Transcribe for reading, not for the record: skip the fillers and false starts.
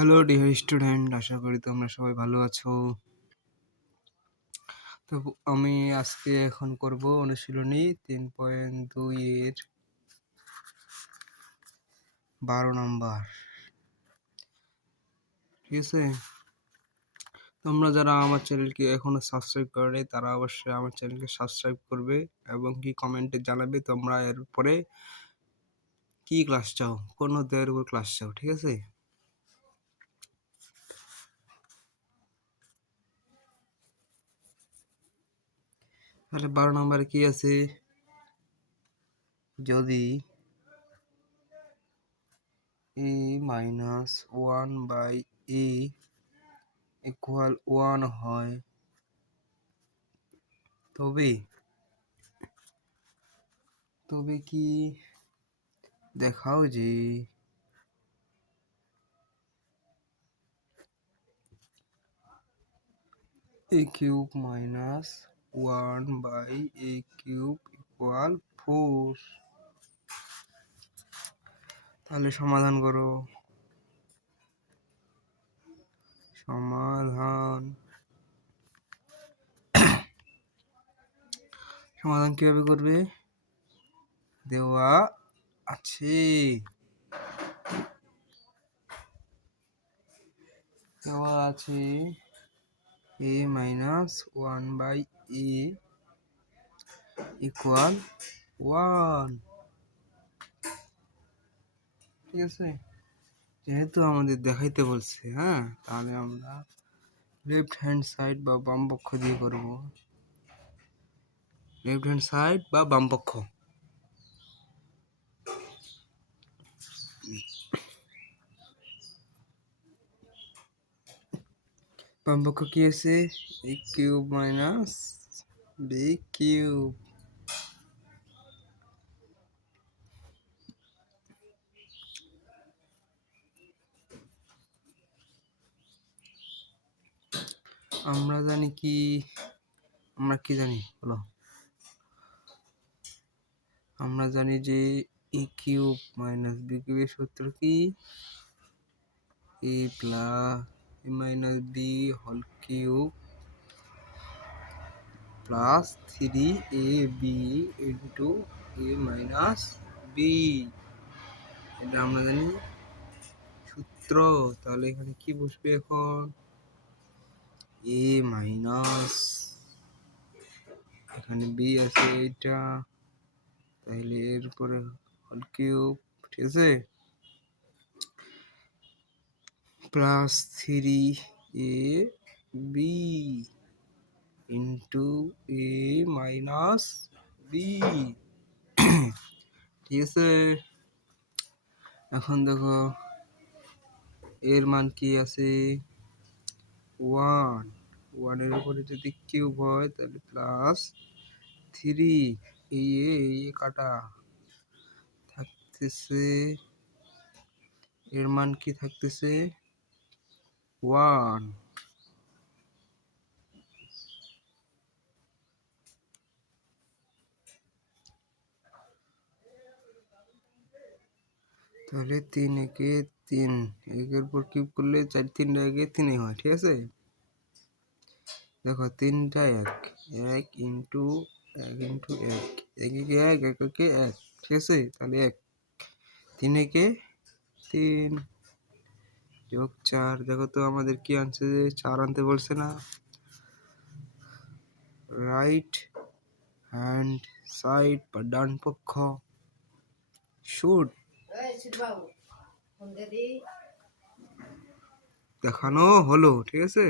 Hello dear student, আশা করি তোমরা সবাই ভালো আছো। তো আমি আজকে এখন করব অনুশীলনী 3.2 এর 12 নম্বর। ঠিক আছে, তোমরা যারা আমার চ্যানেলকে এখনো সাবস্ক্রাইব করনি তারা অবশ্যই আমার চ্যানেলকে সাবস্ক্রাইব করবে এবং কি কমেন্টে জানাবে তোমরা এরপরে কি ক্লাস চাও, কোন অধ্যায়ের উপর ক্লাস চাও। ঠিক আছে, তাহলে 12 নম্বরে কি আছে, যদি a minus 1 by a equal 1 হয় তবে কি দেখাও যে a cube minus 1 by a cube equal 4। তাহলে সমাধান করো। সমাধান কিভাবে করবে, দেওয়া আছে a minus 1 by a equal 1। ঠিক আছে, যেহেতু আমাদের দেখাইতে বলছে, তাহলে আমরা লেফট হ্যান্ড সাইড বা বাম পক্ষ দিয়ে করব। লেফট হ্যান্ড সাইড বা বাম পক্ষ। বাম পক্ষ কি আছে, a cube minus b cube. আমরা কি জানি বলো, আমরা জানি যে a কিউব মাইনাস b কিউবের সূত্র কি, a plus a minus b whole cube plus 3ab into a minus b। এটা আমরা জানি সূত্র। তাহলে এখানে কি বসবে এখন, a মাইনাস, এখানে b আছে এটা, তাহলে এর উপরে হোল কিউব, ঠিক আছে, plus 3ab into a minus b। ঠিক আছে, এখন দেখো এর মান কি আছে, 1। 1 এর উপরে যদি কিউব হয় তাহলে প্লাস 3, এই কাটা থাকতেছে, এর মান কি থাকতেছে 1। তাহলে 3 একে 3, একের উপর কিউব করলে 4 3 একে 3 হয়। ঠিক আছে, দেখো 3টা 1 ইন্টু 1 ইন্টু 1, 1 একে 1, 1 একে 1। ঠিক আছে, তাহলে 1, 3 একে 3 যোগ 4। দেখো তো আমাদের কি আনছে, 4 আনতে বলছে না। রাইট হ্যান্ড সাইড বা ডান পক্ষ শুড দেখানো হলো। ঠিক আছে।